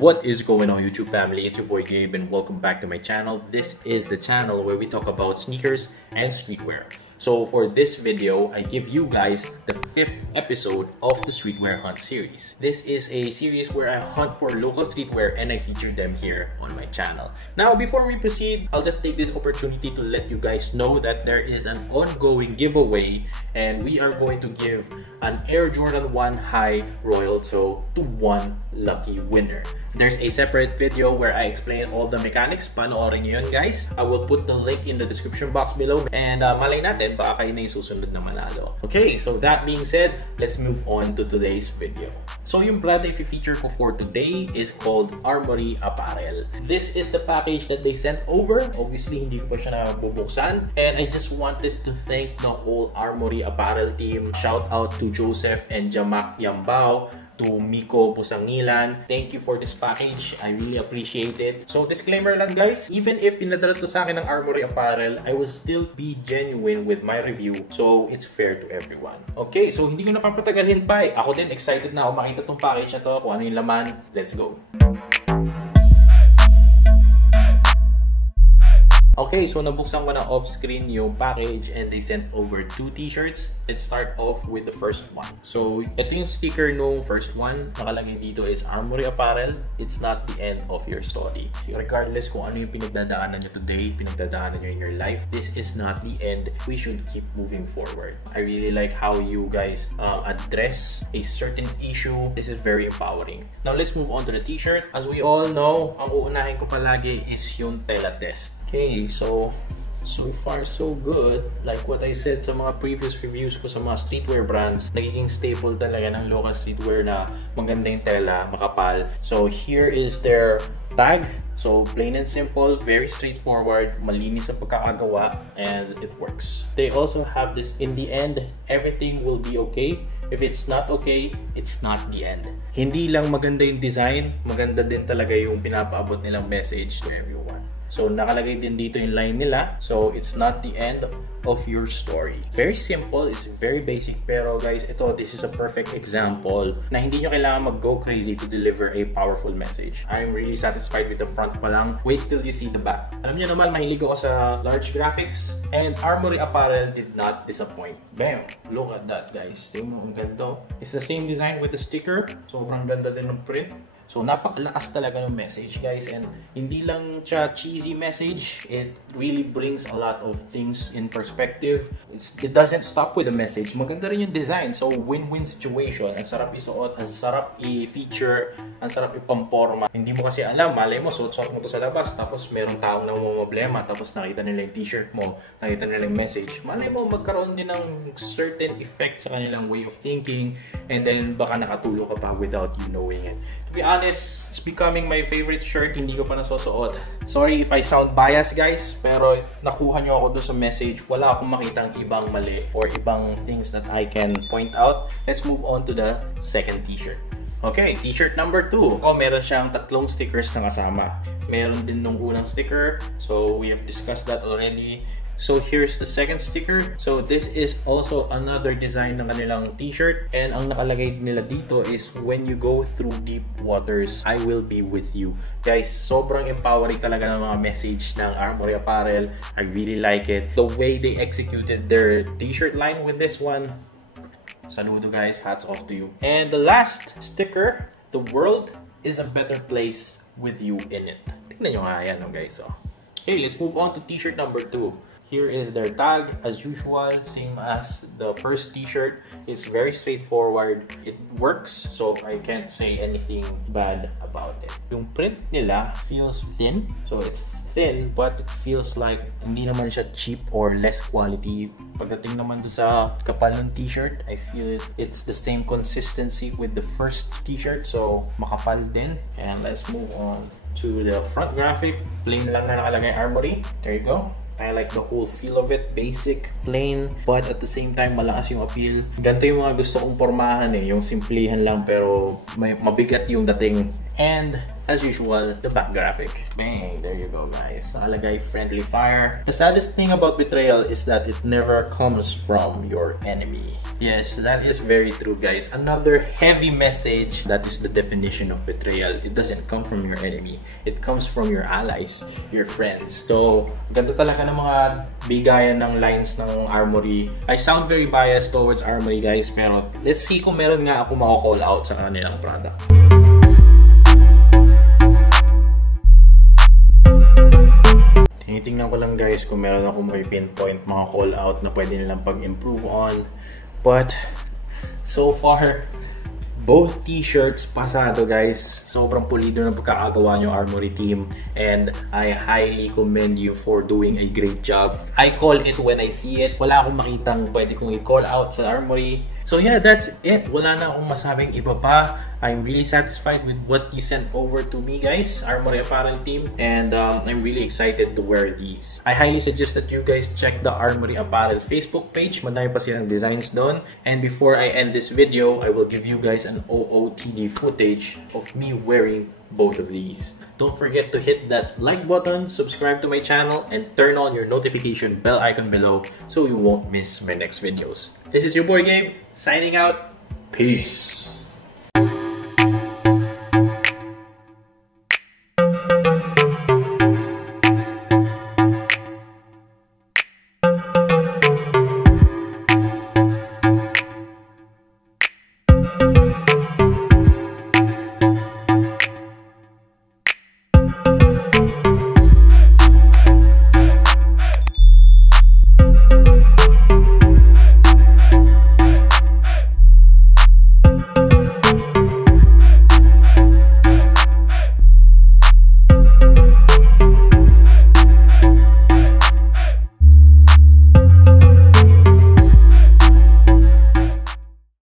What is going on, YouTube family? It's your boy Gabe and welcome back to my channel. This is the channel where we talk about sneakers and streetwear. So for this video, I give you guys the 5th episode of the Streetwear Hunt series. This is a series where I hunt for local streetwear and I feature them here on my channel. Now, before we proceed, I'll just take this opportunity to let you guys know that there is an ongoing giveaway and we are going to give an Air Jordan 1 High Royal Toe to one lucky winner. There's a separate video where I explain all the mechanics. Panoorin nyo yun, guys. I will put the link in the description box below and malay natin, baka kayo na yung susunod na manalo. Okay, so that being said, let's move on to today's video. So yung brand I feature ko for today is called Armory Apparel. This is the package that they sent over. Obviously, hindi ko pa siya nabubuksan. And I just wanted to thank the whole Armory Apparel team. Shout out to Joseph and Jamak Yambao, to Miko Busangilan. Thank you for this package. I really appreciate it. So disclaimer lang, guys, even if pinadala to sa akin ng Armory Apparel, I will still be genuine with my review. So it's fair to everyone. Okay, so hindi ko na papatagalin pa. Ako din excited na ako makita tong package na to, kung ano yung laman. Let's go. Okay, so nabuksan ko na off-screen yung package and they sent over 2 t-shirts. Let's start off with the first one. So, ito yung sticker nung first one. Nakalagay dito is Armory Apparel. It's not the end of your story. Regardless kung ano yung pinagdadaanan nyo today, pinagdadaanan nyo in your life, this is not the end. We should keep moving forward. I really like how you guys address a certain issue. This is very empowering. Now, let's move on to the t-shirt. As we all know, ang uunahin ko palagi is yung tela test. Okay, so far so good. Like what I said sa mga previous reviews ko sa mga streetwear brands, nagiging staple talaga ng local streetwear na maganda yung tela, makapal. So here is their tag. So plain and simple, very straightforward, malinis ang pagkakagawa, and it works. They also have this, in the end, everything will be okay. If it's not okay, it's not the end. Hindi lang maganda yung design, maganda din talaga yung pinapaabot nilang message to everyone. So, nakalagay din dito yung line nila. So, it's not the end of your story. Very simple. It's very basic. Pero guys, this is a perfect example na hindi nyo kailangan mag-go crazy to deliver a powerful message. I'm really satisfied with the front pa lang. Wait till you see the back. Alam nyo naman, mahilig ako sa large graphics. And Armory Apparel did not disappoint. Bam! Look at that, guys. Tingnan mo, ang ganda. It's the same design with the sticker. Sobrang ganda din ng print. So, napakalakas talaga ng message, guys. And hindi lang siya cheesy message. It really brings a lot of things in perspective. It doesn't stop with the message. Maganda rin yung design. So, win-win situation. Ang sarap isuot, ang sarap i-feature, ang sarap ipamporma. Hindi mo kasi alam, malay mo, suot-suot mo to sa labas. Tapos, merong taong namumblema. Tapos, nakita nila yung t-shirt mo. Nakita nila yung message. Malay mo, magkaroon din ng certain effect sa kanilang way of thinking. And then, baka nakatulong ka pa without you knowing it. To be honest, it's becoming my favorite shirt. Hindi ko pa nasusuot. Sorry if I sound biased, guys, pero nakuha nyo ako doon sa message. Wala akong makitang ibang mali or ibang things that I can point out. Let's move on to the second t-shirt. Okay, t-shirt number 2. Meron siyang 3 stickers na kasama. Meron din nung unang sticker. So, we have discussed that already. So here's the second sticker. So this is also another design ng kanilang t-shirt. And ang nakalagay nila dito is, when you go through deep waters, I will be with you. Guys, sobrang empowering talaga ng mga message ng Armory Apparel. I really like it. The way they executed their t-shirt line with this one, saludo, guys. Hats off to you. And the last sticker, the world is a better place with you in it. Tignan nyo nga yan, guys. Okay, let's move on to t-shirt number 2. Here is their tag, as usual, same as the first t-shirt. It's very straightforward. It works, so I can't say anything bad about it. Yung print nila feels thin. So it's thin, but it feels like hindi naman siya cheap or less quality. Pagdating naman doon sa kapal ng t-shirt, I feel it's the same consistency with the first t-shirt. So makapal din. And let's move on to the front graphic. Plain lang na nakalagay Armory. There you go. I like the whole feel of it. Basic, plain, but at the same time, malakas yung appeal. Ganito yung mga gusto kong pormahan eh. Yung simplihan lang pero may mabigat yung dating. And as usual, the back graphic. Bang! There you go, guys. Nakalagay friendly fire. The saddest thing about betrayal is that it never comes from your enemy. Yes, that is very true, guys. Another heavy message. That is the definition of betrayal. It doesn't come from your enemy. It comes from your allies, your friends. So, ganda talaga ng mga bigayan ng lines ng Armory. I sound very biased towards Armory, guys, pero let's see kung meron nga ako mako-call out sa kanilang product. Tinitingnan ko lang, guys, kung meron ako may pinpoint mga call out na pwede nilang pag-improve on. But so far, both t-shirts pasado, guys. Sobrang pulido ng pagkakagawa nyo, Armory team, and I highly commend you for doing a great job. I call it when I see it. Wala akong makitang pwede kong i-call out sa Armory. So yeah, that's it. Wala na akong masabing iba pa. I'm really satisfied with what you sent over to me, guys, Armory Apparel team, and I'm really excited to wear these. I highly suggest that you guys check the Armory Apparel Facebook page. Madami pa silang designs doon. And before I end this video, I will give you guys an OOTD footage of me wearing both of these. Don't forget to hit that like button, subscribe to my channel, and turn on your notification bell icon below so you won't miss my next videos. This is your boy Gabe, signing out. Peace.